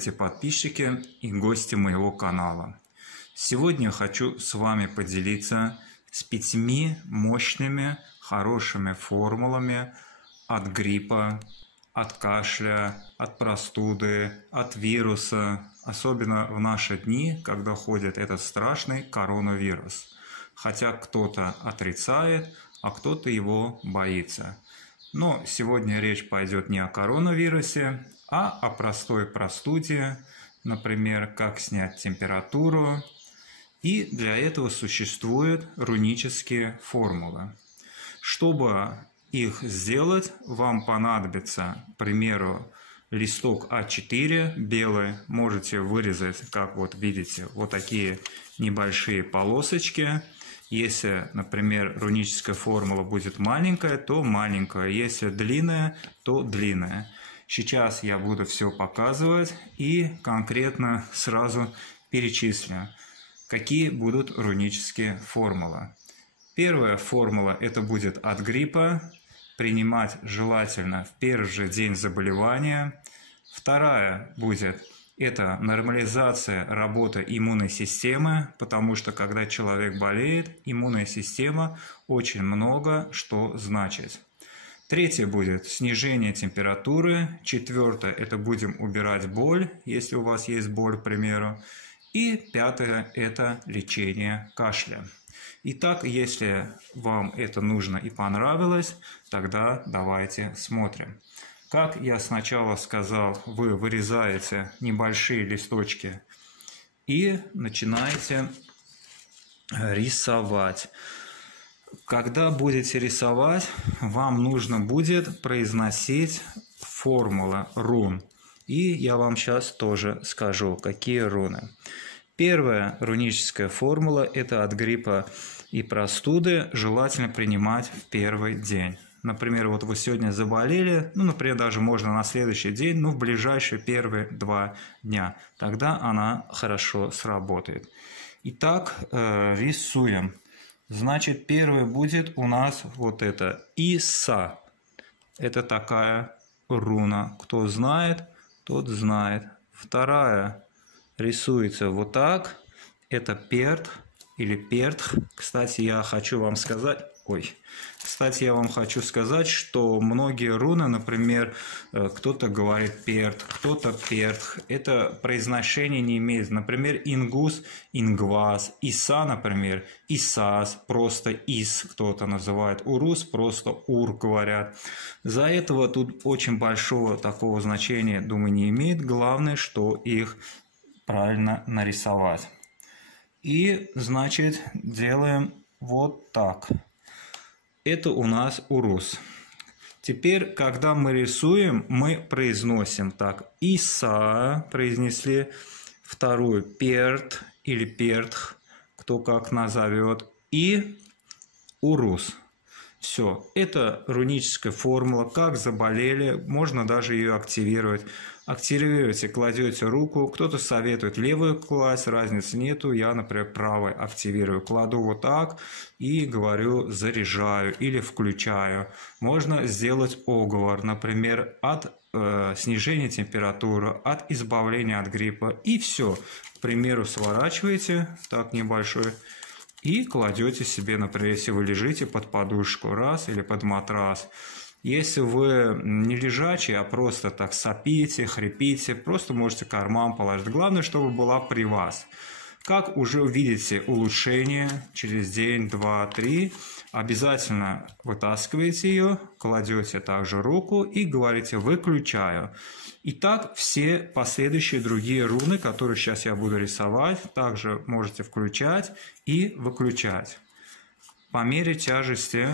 Здравствуйте, подписчики и гости моего канала. Сегодня я хочу с вами поделиться с 5 мощными, хорошими формулами от гриппа, от кашля, от простуды, от вируса, особенно в наши дни, когда ходит этот страшный коронавирус. Хотя кто-то отрицает, а кто-то его боится. Но сегодня речь пойдет не о коронавирусе, а о простой простуде, например, как снять температуру. И для этого существуют рунические формулы. Чтобы их сделать, вам понадобится, к примеру, листок А4 белый. Можете вырезать, как вот видите, вот такие небольшие полосочки. Если, например, руническая формула будет маленькая, то маленькая. Если длинная, то длинная. Сейчас я буду все показывать и конкретно сразу перечислю, какие будут рунические формулы. Первая формула – это будет от гриппа. Принимать желательно в первый же день заболевания. Вторая будет – это нормализация работы иммунной системы, потому что когда человек болеет, иммунная система очень много что значит. Третье будет снижение температуры. Четвертое – это будем убирать боль, если у вас есть боль, к примеру. И пятое – это лечение кашля. Итак, если вам это нужно и понравилось, тогда давайте смотрим. Как я сначала сказал, вы вырезаете небольшие листочки и начинаете рисовать. Когда будете рисовать, вам нужно будет произносить формулы рун. И я вам сейчас тоже скажу, какие руны. Первая руническая формула – это от гриппа и простуды, желательно принимать в первый день. Например, вот вы сегодня заболели, например, даже можно на следующий день, в ближайшие первые 2 дня. Тогда она хорошо сработает. Итак, рисуем. Значит, первый будет у нас вот это Иса. Это такая руна. Кто знает, тот знает. Вторая рисуется вот так. Это Пертх или Пертх. Кстати, я вам хочу сказать, что многие руны, например, кто-то говорит Пертх, кто-то Пертх. Это произношение не имеет. Например, Ингус, Ингвас, Иса, например, Исас, просто Ис кто-то называет, Урус, просто Ур говорят. За этого тут очень большого такого значения, думаю, не имеет. Главное, что их правильно нарисовать. И, значит, делаем вот так. Это у нас Урус. Теперь, когда мы рисуем, мы произносим так. Иса произнесли, вторую Перт или Пертх, кто как назовет, и Урус. Все, это руническая формула. Как заболели, можно даже ее активировать. Активируете, кладете руку. Кто-то советует левую класть, разницы нету. Я, например, правой активирую. Кладу вот так и говорю заряжаю или включаю. Можно сделать оговор, например, от снижения температуры, от избавления от гриппа. И все. К примеру, сворачиваете, так небольшой, и кладете себе, например, если вы лежите под подушку, раз, или под матрас. Если вы не лежачий, а просто так сопите, хрипите, просто можете карман положить. Главное, чтобы была при вас. Как уже увидите улучшение через день, 2, 3, обязательно вытаскиваете ее, кладете также руку и говорите «выключаю». Итак, все последующие другие руны, которые сейчас я буду рисовать, также можете включать и выключать по мере тяжести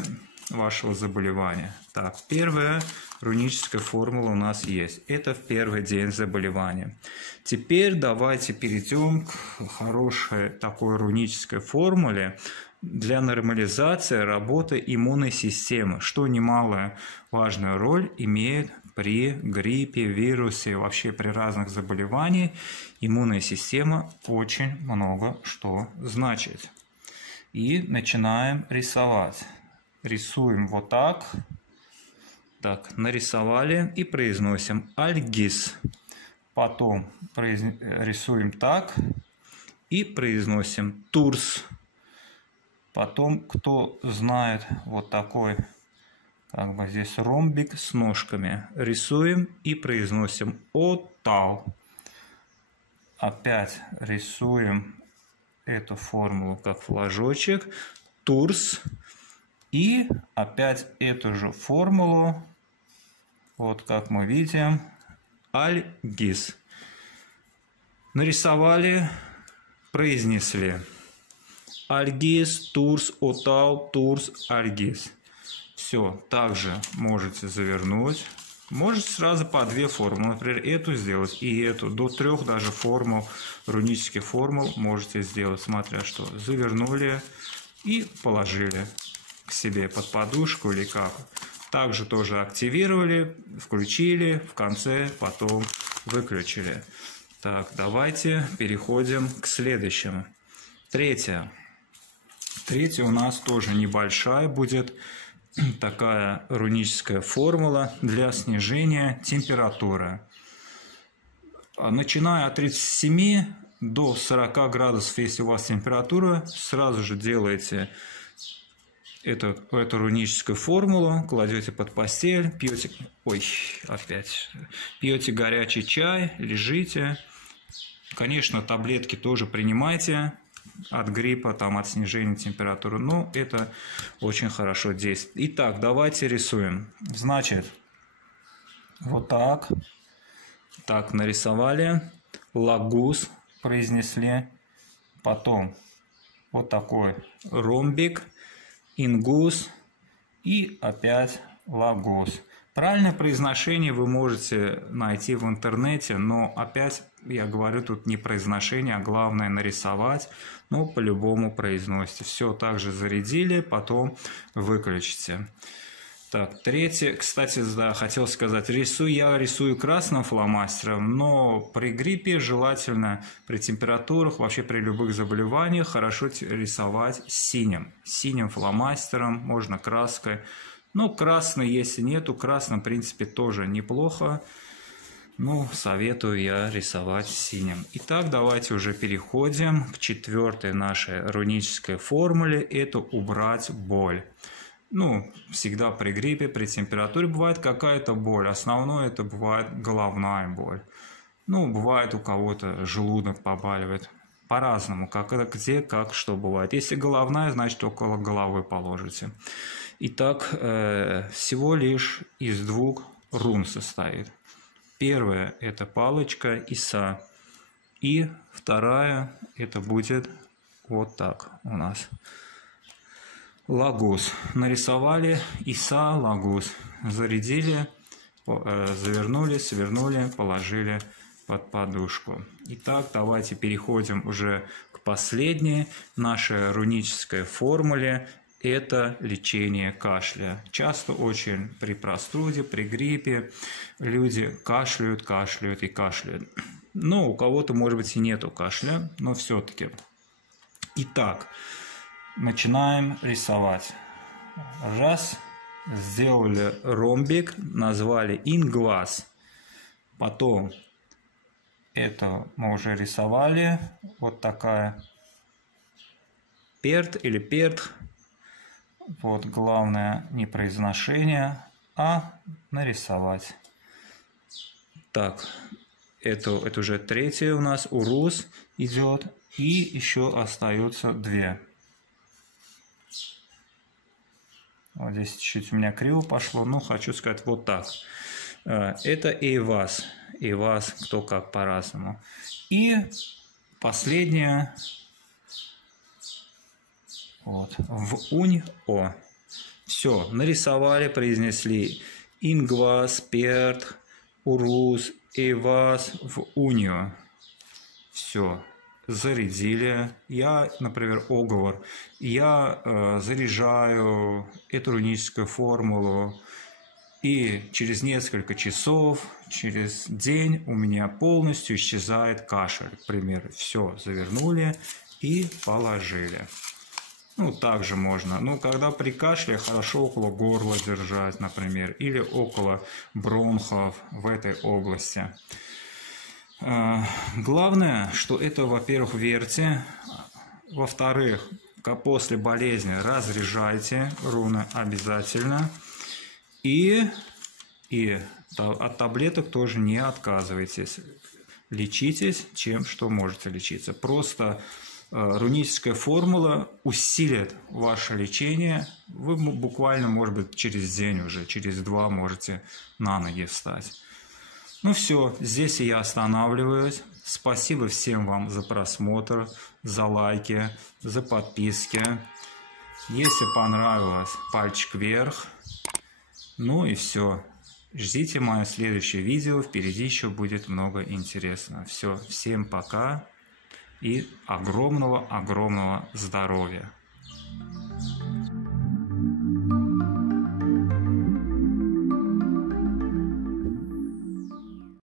вашего заболевания. Так, первая руническая формула у нас есть. Это в первый день заболевания. Теперь давайте перейдем к хорошей такой рунической формуле для нормализации работы иммунной системы, что немалую важную роль имеет при гриппе, вирусе, вообще при разных заболеваниях. Иммунная система очень много что значит. И начинаем рисовать. Рисуем вот так. Так, нарисовали и произносим Альгиз. потом рисуем так и произносим турс. Потом, кто знает, вот такой, как бы здесь ромбик с ножками, рисуем и произносим отал. Опять рисуем эту формулу как флажочек, турс. И опять эту же формулу, вот как мы видим, альгиз. Нарисовали, произнесли. Альгиз, турс, отал, турс, альгиз. Все, также можете завернуть. Можете сразу по 2 формулы, например, эту сделать и эту. До 3 даже формул, рунических формул можете сделать, смотря что. Завернули и положили к себе под подушку или как. Также тоже активировали, включили, в конце потом выключили. Так, давайте переходим к следующему. Третья у нас тоже небольшая будет такая руническая формула для снижения температуры. Начиная от 37 до 40 градусов, если у вас температура, сразу же делаете эту руническую формулу, кладете под постель, пьете, пьете горячий чай, лежите. Конечно, таблетки тоже принимайте от гриппа, там, от снижения температуры, но это очень хорошо действует. Итак, давайте рисуем. Значит, вот так. Так, нарисовали. Лагус произнесли. Потом вот такой ромбик. Ингус и опять лагус. Правильное произношение вы можете найти в интернете, но опять я говорю, тут не произношение, а главное нарисовать. Ну, по-любому произносите. Все также зарядили, потом выключите. Так, третье. Кстати, да, хотел сказать, я рисую красным фломастером, но при гриппе желательно при температурах, вообще при любых заболеваниях хорошо рисовать синим фломастером, можно краской. Но красный, если нету, красным, в принципе, тоже неплохо. Ну, советую я рисовать синим. Итак, давайте уже переходим к 4-й нашей рунической формуле. Это убрать боль. Ну, всегда при гриппе, при температуре бывает какая-то боль. Основное это бывает головная боль. Ну, бывает у кого-то желудок побаливает. По-разному, где, как, что бывает. Если головная, значит около головы положите. Итак, всего лишь из 2 рун состоит. Первая это палочка Иса. И вторая это будет вот так у нас. Лагус. Нарисовали Иса, лагус. Зарядили, завернули, свернули, положили под подушку. Итак, давайте переходим уже к последней нашей рунической формуле. Это лечение кашля. Часто очень при простуде, при гриппе люди кашляют и кашляют. Ну, у кого-то, может быть, и нету кашля, но все-таки. Итак, начинаем рисовать. Раз, сделали ромбик, назвали ингвас. Потом это мы уже рисовали. Вот такая перт или пертх. Вот главное не произношение, а нарисовать. Так, это уже 3-я у нас, урус идет. И еще остается 2. Вот здесь чуть у меня криво пошло, но хочу сказать вот так. Это эйвас. Эйвас, кто как по-разному. И последняя. Вот, в унь-о. Все, нарисовали, произнесли ингвас, перт, урус, эйвас, в уньо. Все, зарядили. Я, например, оговор. Я заряжаю эту руническую формулу. И через несколько часов, через день у меня полностью исчезает кашель. К примеру, все, завернули и положили. Ну, также можно. Ну, когда при кашле, хорошо около горла держать, например, или около бронхов в этой области. Главное, что это, во-первых, верьте, во-вторых, после болезни разряжайте руны обязательно, и от таблеток тоже не отказывайтесь. Лечитесь что можете лечиться. Просто руническая формула усилит ваше лечение. Вы буквально, может быть, через день уже, через 2 можете на ноги встать. Ну все, здесь я останавливаюсь. Спасибо всем вам за просмотр, за лайки, за подписки. Если понравилось, пальчик вверх. Ну и все. Ждите мое следующее видео. Впереди еще будет много интересного. Все, всем пока и огромного здоровья.